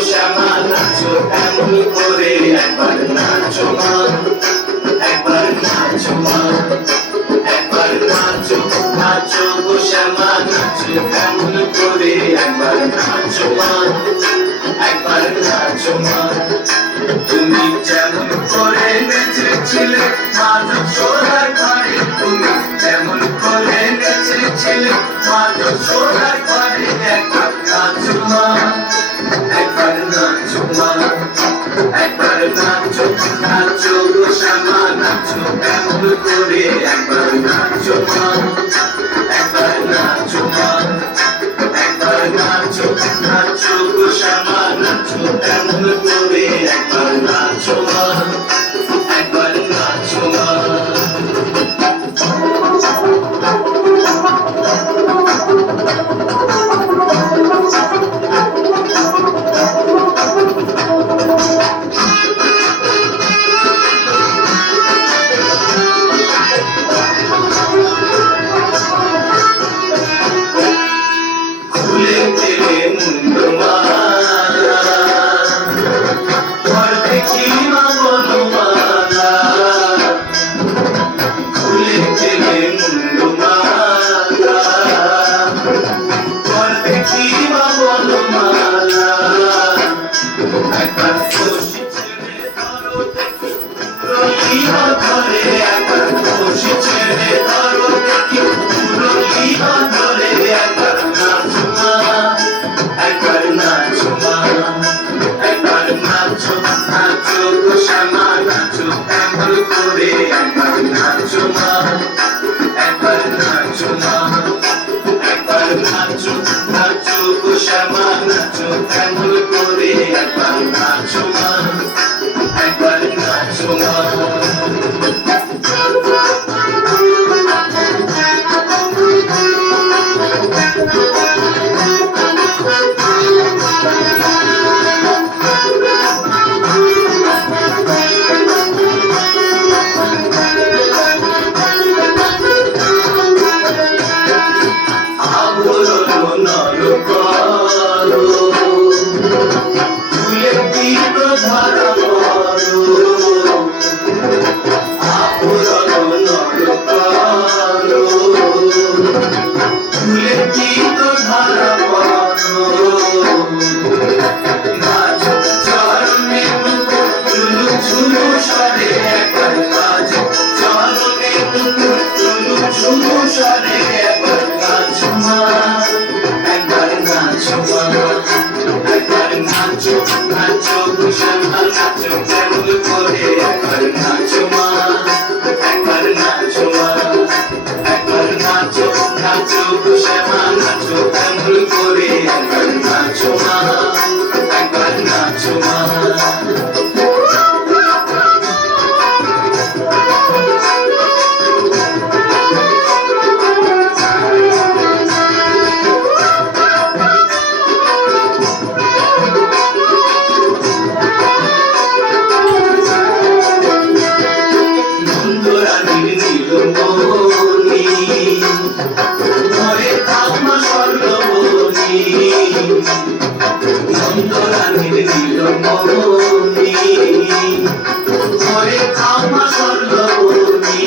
শ্যামা নাচো এমন করে একবার নাচো মা একবার নাচো মা একবার নাচো নাচো গো শ্যামা নাচো এমন করে একবার নাচো মা একবার নাচো মা তুমি যেমন করে নেচেছিলে মাধব সোনার ঘরে তুমি যেমন করে নেচেছিলে মাধব সোনার ঘরে একবার নাচো মা নাচো শ্যামা নাচো কেমন করে একবার নাচো মা একবার নাচো মা একবার নাচো নাচো শ্যামা নাচো কেমন করে একবার নাচো মা একবার খুশি ছেড়ে ধরো রলিয়া ধরে নাচো কেমন ভাঁচো ভাঁচো ভূষণ ভাঁচো যেমন করে একবার নাচো মা, একবার নাচো মা, একবার নাচো নাচো অন্তরালের দিল মরণি ঘরে থামা সর্বপূর্ণি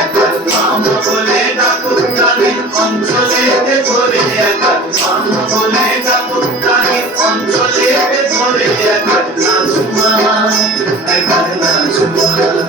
একবার থামা বলে ডাকুক তাদের অঞ্চলেতে ধরে একবার থামা বলে ডাকুক তাদের অঞ্চলেতে ধরে একবার নাচুমা একবার নাচুমা